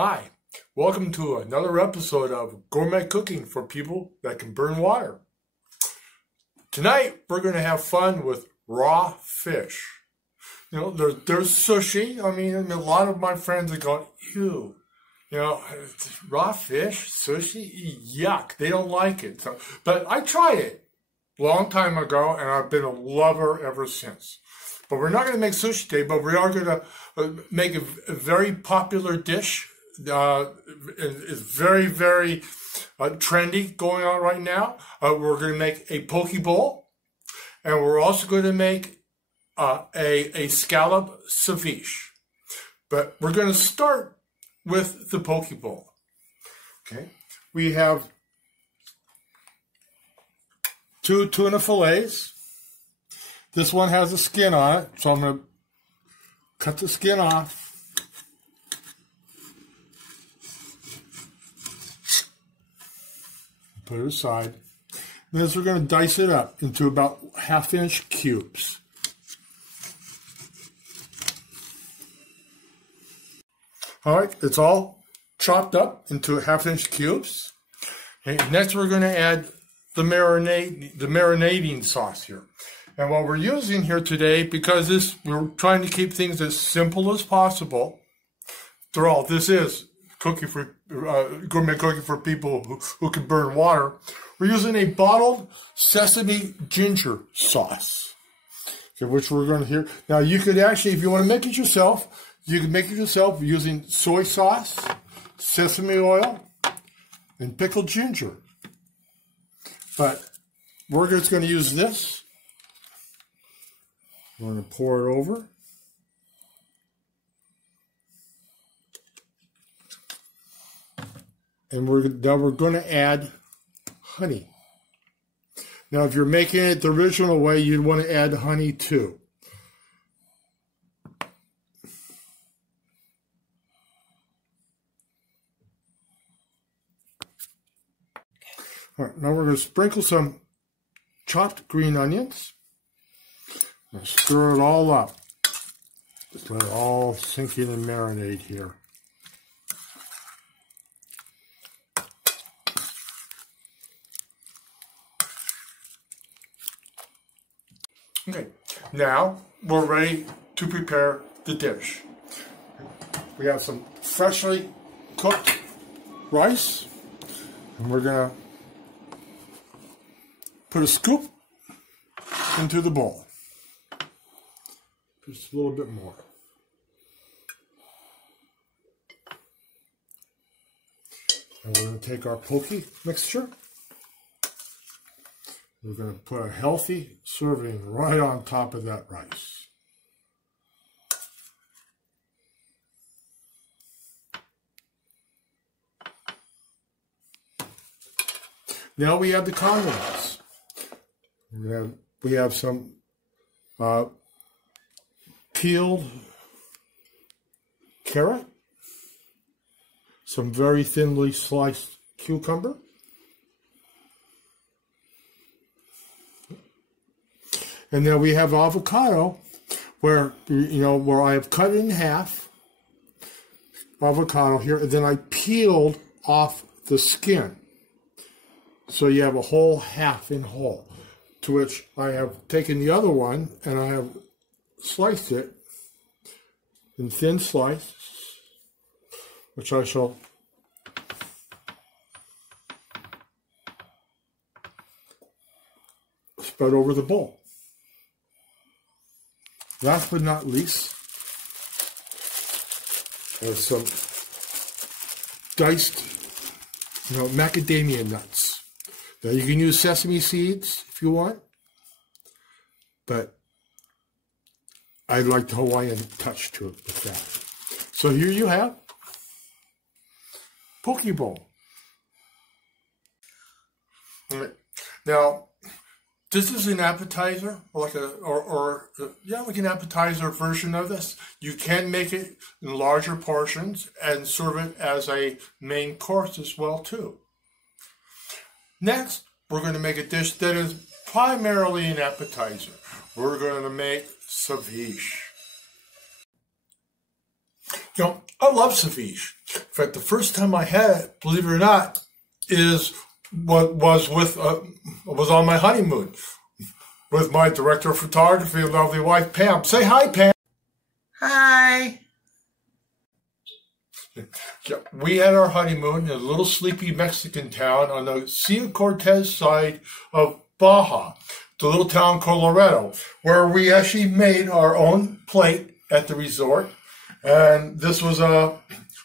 Hi, welcome to another episode of Gourmet Cooking for People That Can Burn Water. Tonight, we're going to have fun with raw fish. You know, there's sushi. I mean, a lot of my friends are going, ew, raw fish, sushi, yuck. They don't like it. But I tried it a long time ago, and I've been a lover ever since. But we're not going to make sushi today, but we are going to make a very popular dish. It's very, very trendy going on right now. We're going to make a poke bowl, and we're also going to make a scallop ceviche. But we're going to start with the poke bowl. Okay, we have 2 tuna fillets. This one has a skin on it, so I'm going to cut the skin off. Put it aside. Then we're going to dice it up into about 1/2-inch cubes. All right, it's all chopped up into 1/2-inch cubes. Okay, next we're going to add the marinating sauce here. And what we're using here today, because we're trying to keep things as simple as possible. After all, this is gourmet cooking for people who can burn water. We're using a bottled sesame ginger sauce, okay, which we're going to hear. Now, you could actually, if you want to make it yourself, you can make it yourself using soy sauce, sesame oil, and pickled ginger. But we're just going to use this. We're going to pour it over. And now we're going to add honey. Now, if you're making it the original way, you'd want to add honey too. All right, now we're going to sprinkle some chopped green onions. Stir it all up. Just let it all sink in and marinate here. Okay, now we're ready to prepare the dish. We have some freshly cooked rice, and we're going to put a scoop into the bowl. Just a little bit more. And we're going to take our poke mixture. We're going to put a healthy serving right on top of that rice. Now we have the condiments. We have some peeled carrot, some very thinly sliced cucumber, and then we have avocado, where I have cut in half avocado here, and then I peeled off the skin, so you have a whole half in whole. To which I have taken the other one and I have sliced it in thin slices, which I shall spread over the bowl. Last but not least, there's some diced, macadamia nuts. Now you can use sesame seeds if you want, but I like the Hawaiian touch to it with that. So here you have poke bowl. All right. Now, this is an appetizer, like an appetizer version of this. You can make it in larger portions and serve it as a main course as well too. Next, we're going to make a dish that is primarily an appetizer. We're going to make ceviche. I love ceviche. In fact, the first time I had it, believe it or not, is what was on my honeymoon with my director of photography, lovely wife Pam. Say hi, Pam. Hi. Yeah, we had our honeymoon in a little sleepy Mexican town on the Sea Cortez side of Baja, the little town called Loreto, where we actually made our own plate at the resort. And this was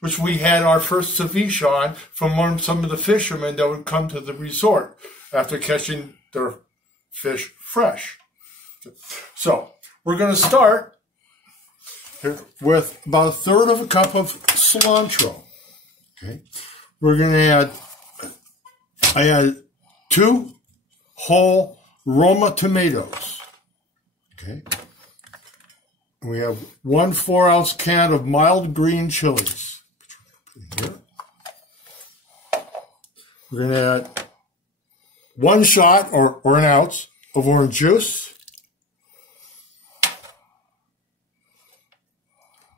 which we had our first ceviche on from some of the fishermen that would come to the resort after catching their fish fresh. So we're going to start with about 1/3 of a cup of cilantro. Okay, we're going to I add 2 whole Roma tomatoes. Okay, we have 1 4-ounce can of mild green chilies. Here. We're going to add 1 shot or an ounce of orange juice.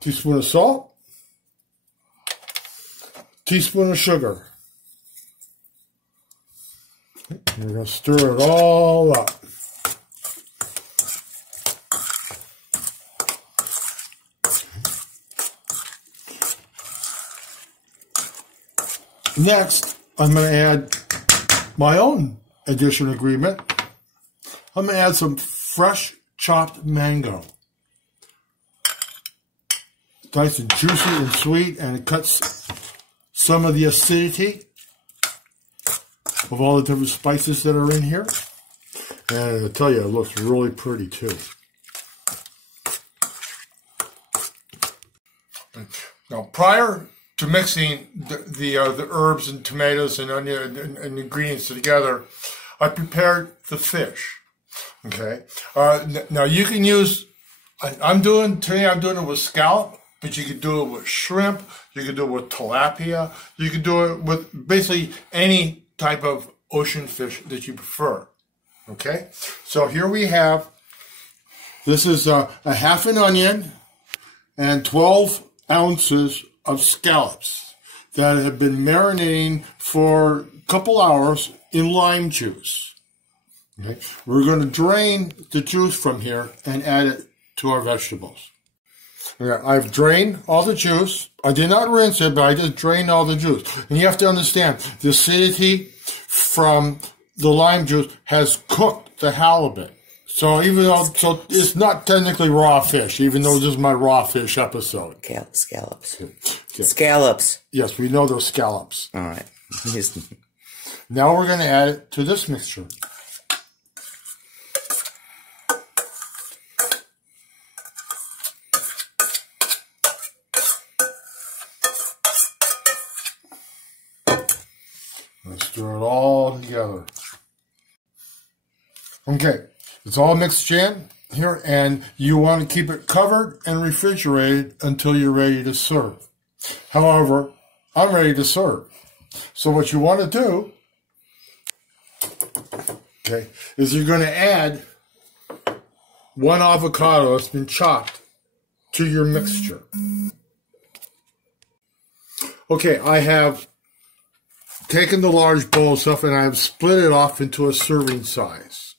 Teaspoon of salt, teaspoon of sugar. We're going to stir it all up. Next, I'm going to add my own addition ingredient. I'm going to add some fresh chopped mango. Nice and juicy and sweet, and it cuts some of the acidity of all the different spices that are in here. And I'll tell you, it looks really pretty too. Now, prior to mixing the herbs and tomatoes and onion and ingredients together, I prepared the fish. Okay. Now you can use. Today I'm doing it with scallop. But you could do it with shrimp, you could do it with tilapia, you could do it with basically any type of ocean fish that you prefer. Okay? So here we have, this is a half an onion and 12 ounces of scallops that have been marinating for a couple hours in lime juice. Okay? We're going to drain the juice from here and add it to our vegetables. Yeah, I've drained all the juice. I did not rinse it, but I just drained all the juice. And you have to understand, the acidity from the lime juice has cooked the halibut. So it's not technically raw fish, even though this is my raw fish episode. Scallops. Yeah. Scallops. Yes, we know they're scallops. All right. Now we're going to add it to this mixture. Stir it all together. Okay, it's all mixed in here, and you want to keep it covered and refrigerated until you're ready to serve. However, I'm ready to serve. So what you want to do, okay, is you're going to add 1 avocado that's been chopped to your mixture. Okay, I have taken the large bowl of stuff and I've split it off into a serving size.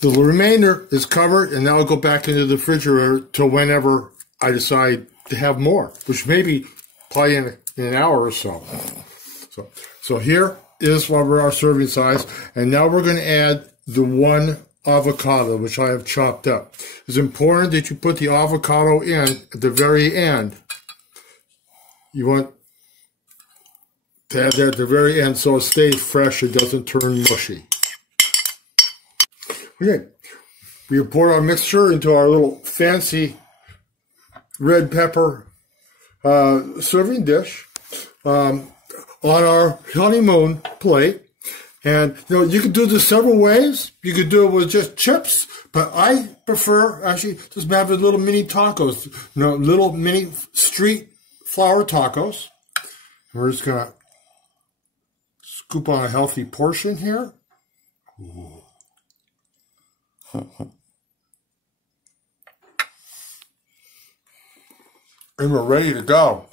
The remainder is covered, and now I'll go back into the refrigerator till whenever I decide to have more, which may be probably in an hour or so. So here is our serving size, and now we're going to add the 1 avocado, which I have chopped up. It's important that you put the avocado in at the very end. You want to add that at the very end so it stays fresh, it doesn't turn mushy. Okay, we poured our mixture into our little fancy red pepper serving dish on our honeymoon plate. And you could do this several ways. You could do it with just chips, but I prefer actually just having little mini tacos, little mini street flour tacos. We're just gonna scoop on a healthy portion here. Ooh. And we're ready to go.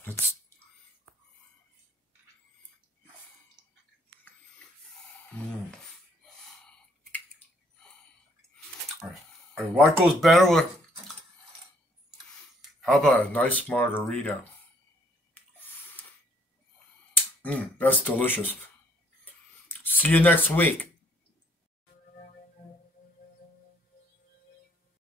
And what goes better with, how about a nice margarita? That's delicious. See you next week.